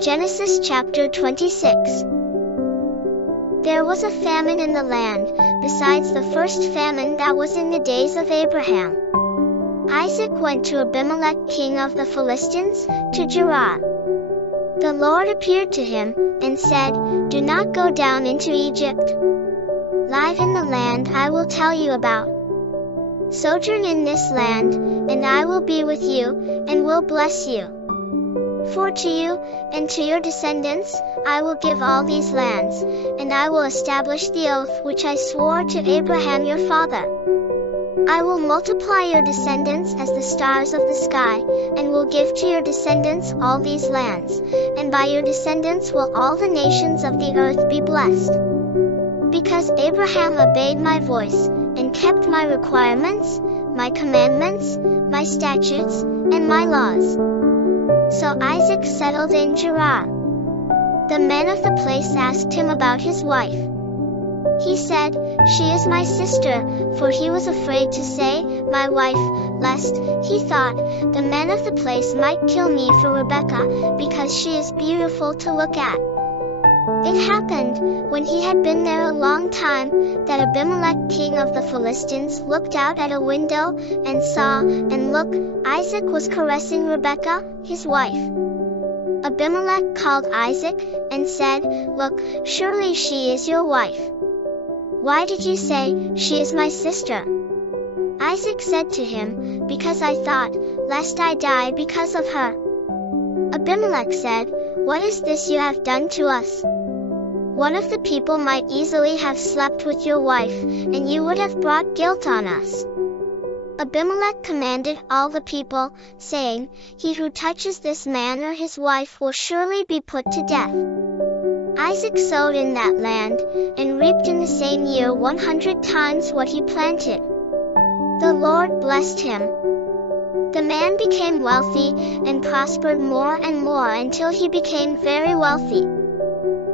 Genesis chapter 26. There was a famine in the land, besides the first famine that was in the days of Abraham. Isaac went to Abimelech king of the Philistines, to Gerar. The Lord appeared to him, and said, "Do not go down into Egypt. Live in the land I will tell you about. Sojourn in this land, and I will be with you, and will bless you. For to you, and to your descendants, I will give all these lands, and I will establish the oath which I swore to Abraham your father. I will multiply your descendants as the stars of the sky, and will give to your descendants all these lands, and by your descendants will all the nations of the earth be blessed. Because Abraham obeyed my voice, and kept my requirements, my commandments, my statutes, and my laws." So Isaac settled in Gerar. The men of the place asked him about his wife. He said, "She is my sister," for he was afraid to say, "my wife," lest, he thought, the men of the place might kill me for Rebekah, because she is beautiful to look at. It happened, when he had been there a long time, that Abimelech king of the Philistines looked out at a window, and saw, and look, Isaac was caressing Rebekah, his wife. Abimelech called Isaac, and said, "Look, surely she is your wife. Why did you say, 'She is my sister'?" Isaac said to him, "Because I thought, lest I die because of her." Abimelech said, "What is this you have done to us? One of the people might easily have slept with your wife, and you would have brought guilt on us." Abimelech commanded all the people, saying, "He who touches this man or his wife will surely be put to death." Isaac sowed in that land, and reaped in the same year 100 times what he planted. The Lord blessed him. The man became wealthy, and prospered more and more until he became very wealthy.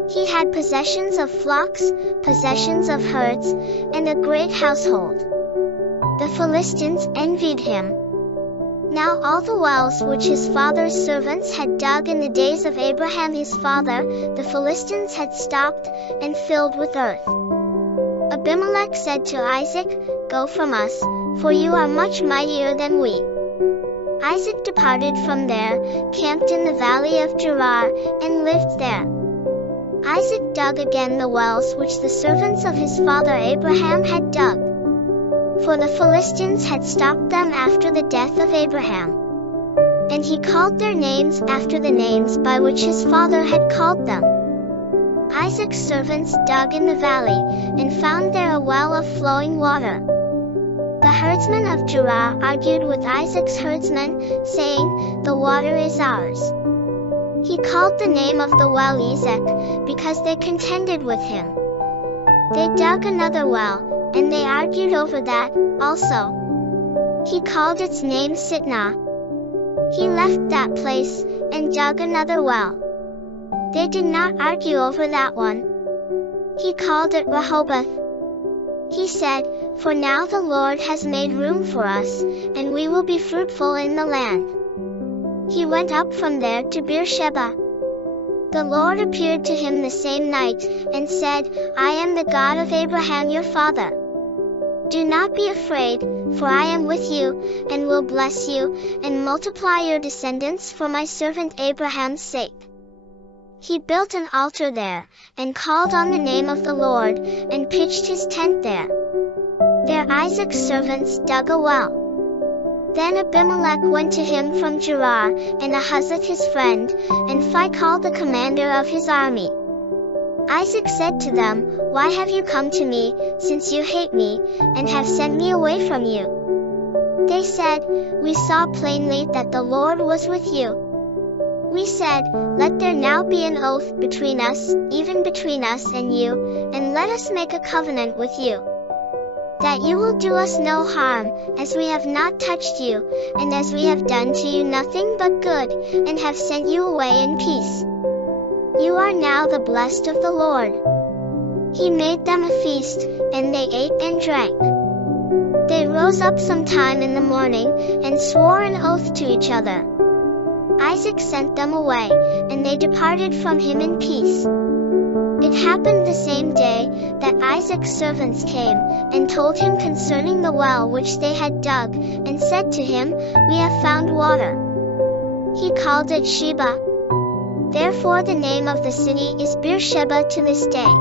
He had possessions of flocks, possessions of herds, and a great household. The Philistines envied him. Now all the wells which his father's servants had dug in the days of Abraham his father, the Philistines had stopped, and filled with earth. Abimelech said to Isaac, "Go from us, for you are much mightier than we." Isaac departed from there, camped in the valley of Gerar, and lived there. Isaac dug again the wells which the servants of his father Abraham had dug, for the Philistines had stopped them after the death of Abraham. And he called their names after the names by which his father had called them. Isaac's servants dug in the valley, and found there a well of flowing water. The herdsmen of Gerar argued with Isaac's herdsmen, saying, "The water is ours." He called the name of the well Esek, because they contended with him. They dug another well, and they argued over that, also. He called its name Sitnah. He left that place, and dug another well. They did not argue over that one. He called it Rehoboth. He said, "For now the Lord has made room for us, and we will be fruitful in the land." He went up from there to Beersheba. The Lord appeared to him the same night, and said, "I am the God of Abraham your father. Do not be afraid, for I am with you, and will bless you, and multiply your descendants for my servant Abraham's sake." He built an altar there, and called on the name of the Lord, and pitched his tent there. There Isaac's servants dug a well. Then Abimelech went to him from Gerar, and Ahuzzath his friend, and Phicol the commander of his army. Isaac said to them, "Why have you come to me, since you hate me, and have sent me away from you?" They said, "We saw plainly that the Lord was with you." We said, "Let there now be an oath between us, even between us and you, and let us make a covenant with you, that you will do us no harm, as we have not touched you, and as we have done to you nothing but good, and have sent you away in peace. You are now the blessed of the Lord." He made them a feast, and they ate and drank. They rose up sometime in the morning, and swore an oath to each other. Isaac sent them away, and they departed from him in peace. It happened the same day that Isaac's servants came, and told him concerning the well which they had dug, and said to him, We have found water. He called it Sheba. Therefore the name of the city is Beersheba to this day.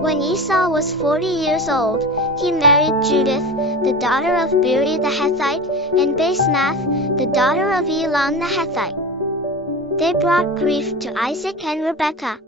When Esau was 40 years old, he married Judith, the daughter of Beeri the Hethite, and Basemath, the daughter of Elon the Hethite. They brought grief to Isaac and Rebekah.